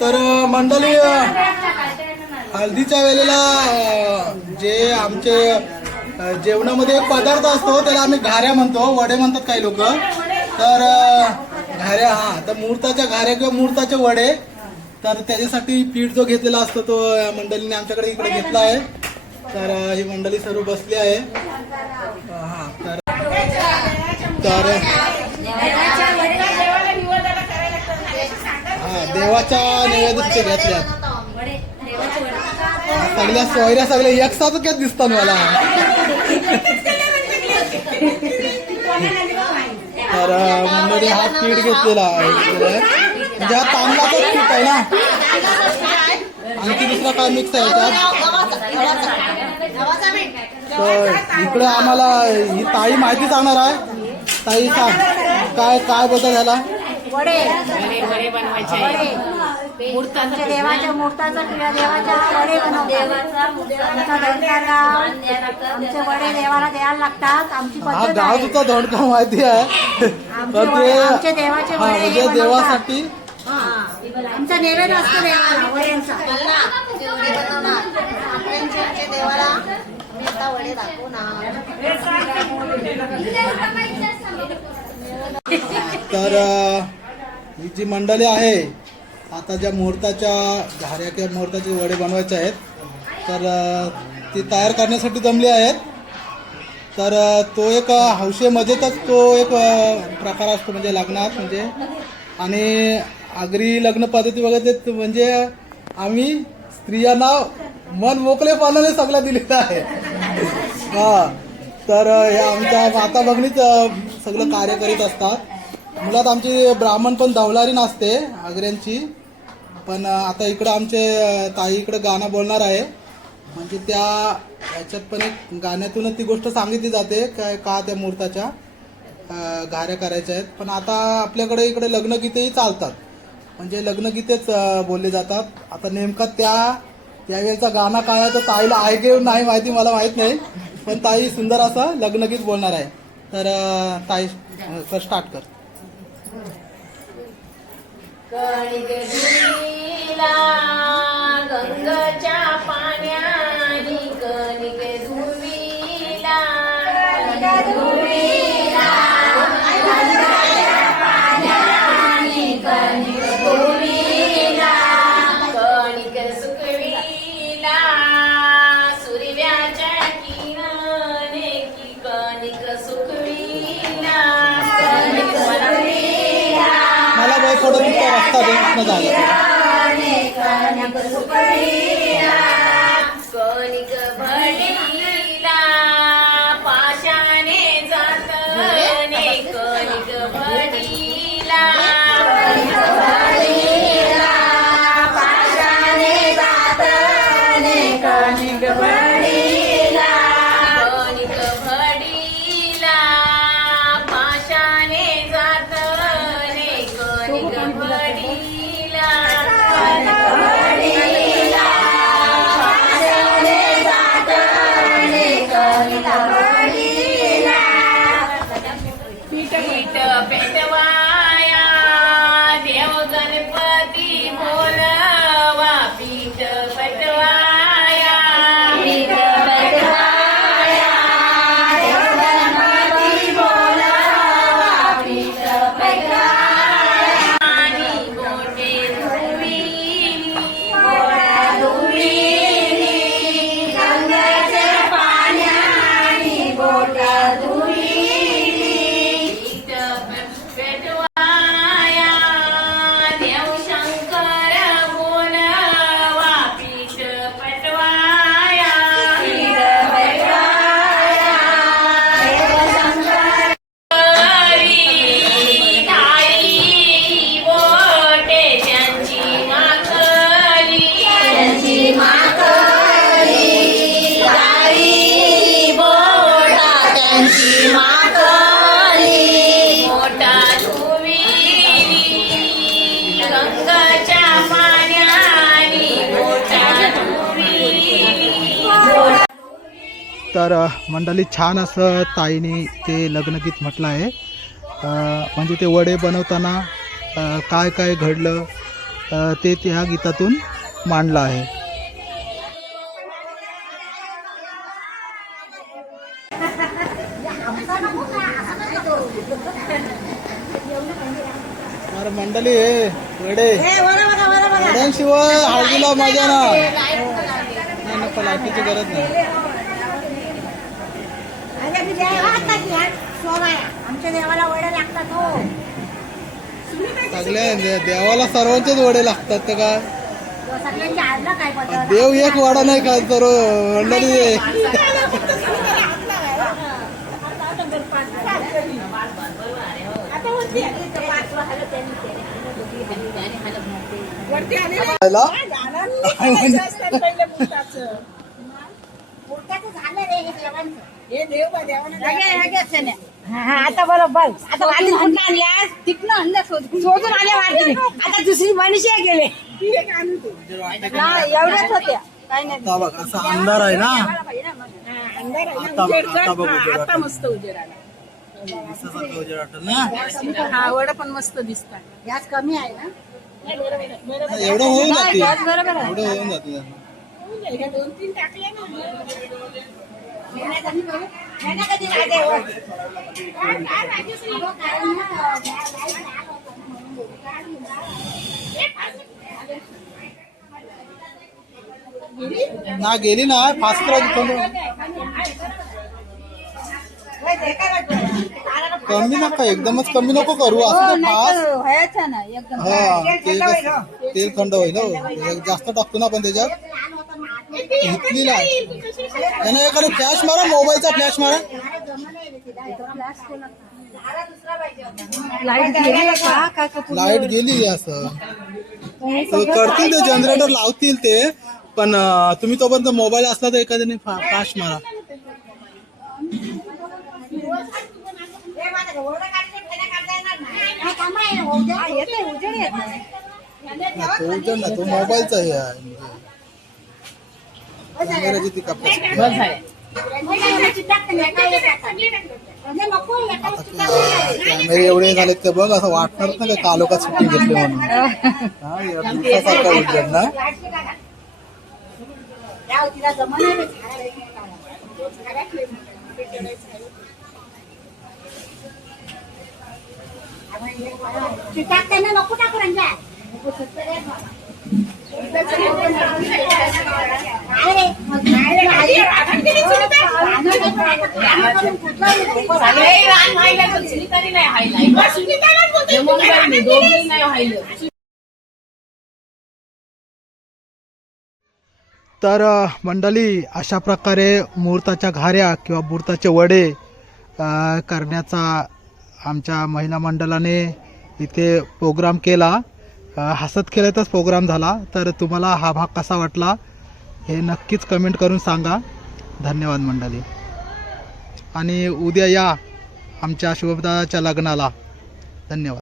तर मंडळी हळदीच्या वेळेला जे आमचे जेवणामध्ये एक पदार्थ असतो त्याला आम्ही घाऱ्या म्हणतो, वडे म्हणतात काही लोक. तर घाऱ्या, तर मुहूर्ताच्या घाऱ्या किंवा मुहूर्ताचे वडे, तर त्याच्यासाठी पीठ जो घेतलेला असतो तो मंडळीने आमच्याकडे इकडे घेतला आहे. तर ही मंडळी सर्व बसली आहे. हा तर हा देवाच्या नैवेद्य घेतल्यात सगळ्या सोयऱ्या सगळ्या एकसाथच दिसतात मला. तर मंडळी हा पीठ घेतलेला आहे, म्हणजे हा तांदळाचाच पीठ आहे ना, आणखी दुसरा काय मिक्स आहे याच्यात. तर इकडे आम्हाला ही ताई माहिती सांगणार आहे. ताई सांग काय काय बदल झाला. वडे बनवायचे, देवाच्या मूर्ताचा किंवा देवाच्या वडे बनवतात. आमचे वडे देवाला द्यायला लागतात. आमची हा पद्धत गाव आहे. तुझा धडका माहिती आहे. आमचे देवाचे वडे म्हणजे देवासाठी आमचा नैवेद्य असतो देवाला वड्यांचा. तर ही जी मंडळी आहे आता ज्या मुहूर्ताच्या घाऱ्या किंवा मुहूर्ताचे वडे बनवायचे आहेत, तर ती तयार करण्यासाठी जमली आहेत. तर तो एक हौशेमध्येच तो एक प्रकार असतो, म्हणजे लग्नात म्हणजे. आणि आगरी लग्न पद्धती वगैरे म्हणजे आम्ही स्त्रियांना मन मोकळेपणाने सगळं दिलेलं आहे. हा तर हे आमच्या माता भगिनीच सगळं कार्य करीत असतात. मुळात आमची ब्राह्मण पण धवलारी नसते आगऱ्यांची, पण आता इकडं आमचे ताई इकडं गाणं बोलणार आहे. म्हणजे त्या ह्याच्यात पण एक गाण्यातूनच ती गोष्ट सांगितली जाते काय का त्या मुहूर्ताच्या घाऱ्या करायच्या आहेत. पण आता आपल्याकडे इकडे लग्नगीतेही चालतात, म्हणजे लग्नगीतेच बोलले जातात. आता नेमका त्यावेळेचा गाणं काय आहे तर ताईला ऐकेव नाही माहिती, मला माहित नाही, पण ताई सुंदर असं लग्नगीत बोलणार आहे. तर ताई स्टार्ट कर. गंगाच्या पाण्यानी कणिक धुवीला, धुवीला गंगाच्या पाण्यानी कणिक धुवीला, कणिक सुकवीला सूर्याच्या किरणे की कणिक सुकवीला, कणिक सुकवीला मला बाई थोडं तिथं रस्ता देणं झालं. कणिक सुकवीला, कणिक भडीला पाशाने जातने, कणिक भडीला, कणिक भडीला पाशाने जातने, कणिक भडीला, कणिक भडीला पाशाने जातने, कणिक भडीला, कणिक भडीला पाशाने जातने, कणिक भडीला, पीठ पेटवाया देव गणपती बोलवा, पीठ पेटवाया, पीठ पेटवाया देव गणपती बोलवा, पीठ पेटवाया, आणि गोटे धुविली, गोळा धुविली गंगाच्या पाण्यानी, गोटा धुविली, पीठ पेटवाया देव शंकर बोलवा, पीठ पेटवाया, पीठ पेटवाया देव शंकर ताई बोटे त्यांची माकली, त्यांची माकली, ताई बोटा त्यांची माकली, मोठा धुविली गंगाच्या पाण्यानी, मोठा धुविली. तर मंडळी छान असं ताईने ते लग्नगीत म्हटलं आहे. म्हणजे ते वडे बनवताना काय काय घडलं ते त्या गीतातून मांडलं आहे. अरे मंडळी हे वडे वड्यांशिवाय हळदीला मजा नाही. नको लाईटीची गरज नाही. आमच्या देवाला वडे लागतात हो. सगळ्या देवाला सर्वांचेच वडे लागतात तर का सगळ्यांच्या आडला काय पद्धत. देव एक वडा नाही खात तर मंडळी. आता बरोबर आता वाली कुठं आणल्या तिकडनं आणल्या शोधून आल्या वाटली. आता दुसरी मनुष्य गेले एवढ्याच होत्या काय नाही. आता बघ असा अंधार आहे ना. आता बघ आता मस्त उजेड आला. हा वडा पण मस्त दिसतात. गॅस कमी आहे ना. एवढं होऊन जाते. गॅस बरोबर आहे. एवढं होऊन जाते. 2-3 टाकले ना. कधी राहते हो. ना गेली ना फास्ट कमी नका एकदमच कमी नको करू असं फास्ट. व्हायचं ना एकदम. हा तेल थंड होईल हो. जास्त टाकतो ना आपण त्याच्यात. घेतलेला त्याने एखादा फ्लॅश मारा मोबाईलचा फ्लॅश मारा. लाईट गेली असं ते करतील ते जनरेटर लावतील ते पण तुम्ही तोपर्यंत मोबाईल असला तर एखाद्याने फ्लॅश मारा. तो मोबाईलचा हे आहे कॅमेराची ती कॅपॅसिटी. कॅमेरे एवढे झालेत ते बघ असं वाटणार ना का कालोखात शूटिंग घेतली म्हणून. हा दिवसासारखा उजेड ना. टाकताना नको टाकू रंजा. तर मंडळी अशा प्रकारे मुहूर्ताच्या घाऱ्या किंवा मुहूर्ताचे वडे करण्याचा आमच्या महिला मंडळाने इथे प्रोग्राम केला. हसत खेळतच प्रोग्राम झाला. तर तुम्हाला हा भाग कसा वाटला हे नक्कीच कमेंट करून सांगा. धन्यवाद मंडळी. आणि उद्या या आमच्या शुभदाच्या लग्नाला. धन्यवाद.